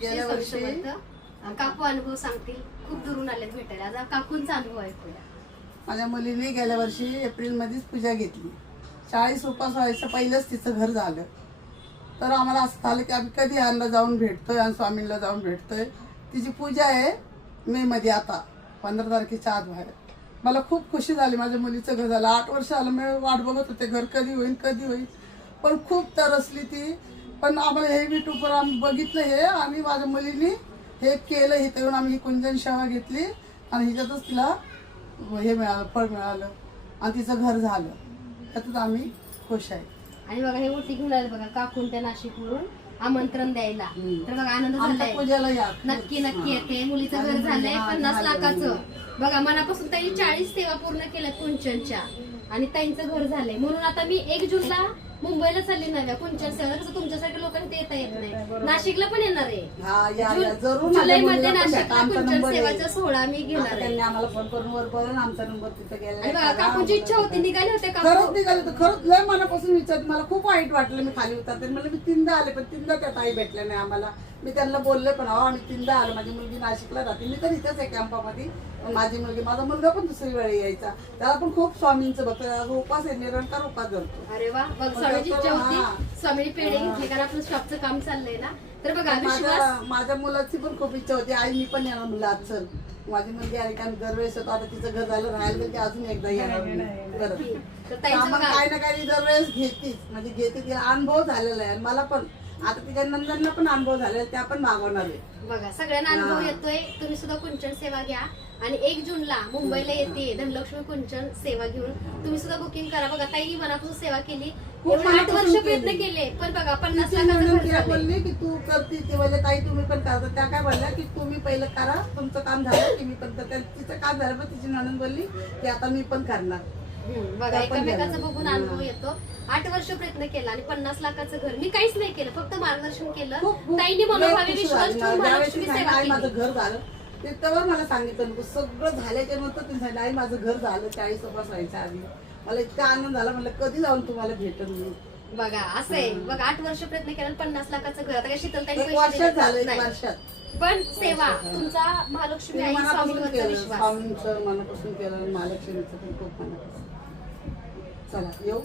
गेल्या वर्षी काकू अनुभव सांगतील. खूप दुरून आलेत भेटायला. आज काकूंचा अनुभव ऐकूया. माझ्या मुलीने गेल्या वर्षी एप्रिलमध्येच पूजा घेतली. 40 उपास व्हायचं पहिलंच तिचं घर झालं. तर आम्हाला असं झालं की आम्ही कधी यांना जाऊन भेटतोय आणि स्वामींना जाऊन भेटतोय. तिची पूजा आहे मे मध्ये, आता 15 तारखेच्या आत बाहेर. मला खूप खुशी झाली. माझ्या मुलीचं घर झालं. 8 वर्ष आलं मी वाट बघत होते घर कधी होईल कधी होईल. पण खूप तरसली ती. पण आम्हाला हे युट्यूबवर आम्ही बघितलं हे आणि माझ्या मुलीने हे केलं. इथं येऊन आम्ही ही कुंजन सेवा घेतली आणि ह्याच्यातच तिला हे मिळालं, फळ मिळालं आणि तिचं घर झालं. त्यातच आम्ही खुश आहे. आणि बघा हे ओटी घेऊन आले बघा काकून त्या नाशिकवरून आमंत्रण द्यायला. तर बघा आनंद झालाय. पूजेला या. नक्की नक्की येते. मुलीचं घर झालंय 50 लाखाचं. बघा मनापासून त्यांनी 40 सेवा पूर्ण केल्यात कुंचनच्या आणि त्यांचं घर झालंय. म्हणून आता मी 1 जूनला मुंबईला चालली नव्या कुंचन सेवा. कसं तुमच्यासारख्या लोकांना ते येता येत नाही. नाशिकला पण येणार आहे. जुलै मध्ये नाशिकला कुंचन सेवाचा सोहळा मी घेणार आहे. त्यांनी आम्हाला फोन करून वर करून आमचा नंबर तिथे गेला. आणि बघा काकूची इच्छा होती. निघाले होते का? खरंच निघाले तर खरंच लय मनापासून विचारते. मला खूप वाईट वाटलं. मी खाली उतरते म्हणलं मी 3दा आले पण 3दा त्या ताई भेटल्या नाही आम्हाला. मी त्यांना बोलले पण हो आम्ही 3दा आलो. माझी मुलगी नाशिकला राहते. मी तर इथेच आहे कॅम्पामध्ये. माझी मुलगी माझा मुलगा पण दुसरी वेळी यायचा. त्याला पण खूप स्वामींचं बघतो. उपास आहे निरंकार उपास धरतो. अरे वा. बघ स्वामीची इच्छा होती. स्वामीने पेढे घेतले कारण आपलं शॉपचं काम चाललंय ना. तर बघा विश्वास. माझ्या मुलाची पण खूप इच्छा होती. आई मी पण येणार मुलं आज चल. माझी मुलगी आली का दरवेळेस होतो. आता तिचं घर झालं राहायला तर ती अजून एकदा येणार काही ना काही दरवेळेस घेतीच. म्हणजे घेते तिला अनुभव झालेला आहे. मला पण आता तिच्या नंदनला पण अनुभव झालेला त्या पण मागवणार आहे. बघा सगळ्यांना अनुभव येतोय. तुम्ही सुद्धा कुंचन सेवा घ्या. आणि 1 जूनला मुंबईला येते धनलक्ष्मी कुंचन सेवा घेऊन. तुम्ही सुद्धा बुकिंग करा. बघा ताई मनापासून सेवा केली. 8 वर्ष प्रयत्न केले पण बघा 50 लाखाचं बोलली की तू करते ते बोलले ताई तुम्ही पण करता. त्या काय बोलल्या की तुम्ही पहिलं करा तुमचं काम झालं की मी पण करते. तिचं काम झालं पण तिची नणंद बोलली की आता मी पण करणार. बघा एकामेकाचं बघून अनुभव येतो. 8 वर्ष प्रयत्न केला आणि 50 लाखाचं घर. मी काहीच नाही केलं फक्त मार्गदर्शन केलं. ताईंनी मनोभावे विश्वास ठेवून महालक्ष्मी सेवा केली. माझं घर झालं ते तेव्हा मला सांगितलं सगळं झाल्याच्या नंतर ते सांगितलं आई माझं घर झालं 40 उपास व्हायच्या आधी. मला इतका आनंद झाला. म्हणलं कधी जाऊन तुम्हाला भेटल मी. बघा असं आहे. बघा 8 वर्ष प्रयत्न केला 50 लाखाचं घर. आता काय शीतलताई वर्षात झालं 1 वर्षात. पण सेवा तुमचा महालक्ष्मी आई स्वामींवरचा विश्वास स्वामींचं मनापासून केलं. महालक्ष्मीचं पण खूप मनापासून. चला येऊ.